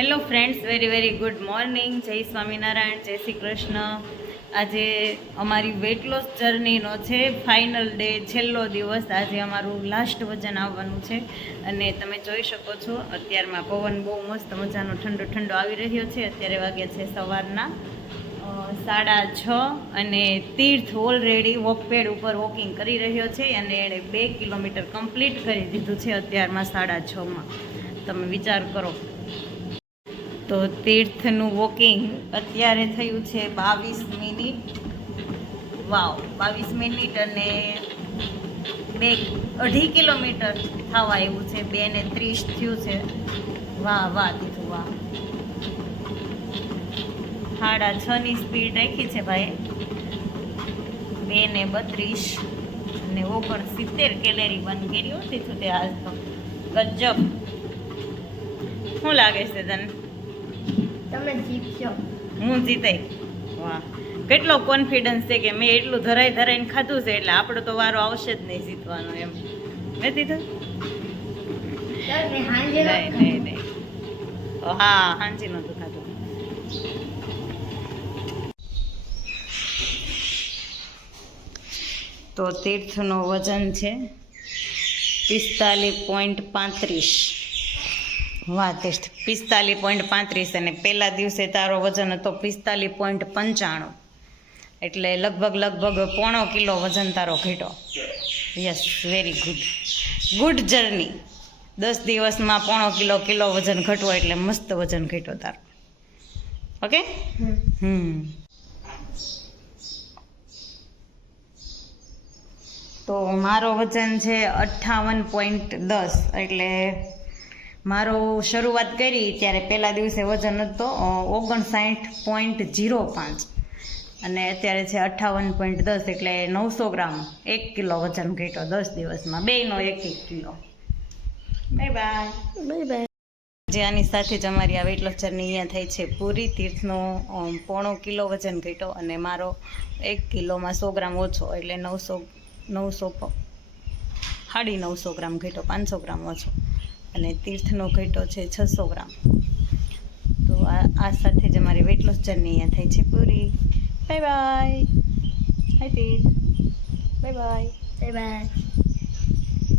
Hello friends, very good morning. જય સ્વામિનારાયણ, જય શ્રી કૃષ્ણ. આજે અમારી વેટ લોસ જર્નીનો છે ફાઇનલ ડે, છેલ્લો દિવસ. આજે અમારું લાસ્ટ વજન આવવાનું છે અને તમે જોઈ શકો છો અત્યારમાં પવન બહુ મસ્ત મજાનો ઠંડો ઠંડો આવી રહ્યો છે. અત્યારે વાગ્યા છે સવારના 6:30 અને તીર્થ ઓલરેડી વોકપેડ ઉપર વોકિંગ કરી રહ્યો છે અને એણે 2 કિલોમીટર કમ્પ્લીટ કરી દીધું છે અત્યારમાં 6:30માં. તમે વિચાર કરો. તો તીર્થનું વોકિંગ અત્યારે થયું છે 22 મિનિટ. વાવ, 22 મિનિટ અને 2.5 કિલોમીટર થવા એવું છે. 2:30 થયું છે. વાહ દીધું, વાહ. 6:30ની સ્પીડ રાખી છે ભાઈ. 2:32 અને 69 કેલેરી બર્ન કર્યું દીધું તે આજ તો. ગજબ. શું લાગે છે તને? તમે જીતશો. હું જીતાઈ? વાહ, કેટલો કોન્ફિડન્સ છે કે મેં એટલું ધરાઈને ખાધું છે એટલે આપણો તો વારો આવશે જ નહીં જીતવાનો. એમ નથી થતું? નહીં. હા, હાંજી નહોતું ખાધું. તો તીર્થનું વજન છે 45.35. વાહ તીર્થ, 45.35. અને પહેલા દિવસે તારો વજન હતો 45.95. એટલે લગભગ 1.25 કિલો વજન તારો ઘટ્યો. Yes, very good journey. 10 દિવસમાં 1.25 કિલો વજન ઘટવો એટલે મસ્ત વજન ઘટ્યો તારો. ઓકે. તો મારો વજન છે 58.10. એટલે મારો શરૂઆત કરી ત્યારે પહેલા દિવસે વજન હતો 59.05 અને અત્યારે છે 58.10. એટલે 900 ગ્રામ, 1 કિલો વજન ઘટ્યો 10 દિવસમાં. બેયનો 1 કિલો. બાય. જે આની સાથે જ અમારી આ વેટ લોસ જર્ની અહીંયા થાય છે પૂરી. તીર્થનો 0.25 કિલો વજન ઘટ્યો અને મારો 1 કિલોમાં 100 ગ્રામ ઓછો, એટલે 900 ગ્રામ ઘટ્યો, 500 ગ્રામ ઓછો. અને તીર્થનો ઘટ્યો છે 600 ગ્રામ. તો આ સાથે જ અમારી વેટ લોસ જર્ની અહીંયા થાય છે પૂરી. બાય. Hi Tirth. બાય.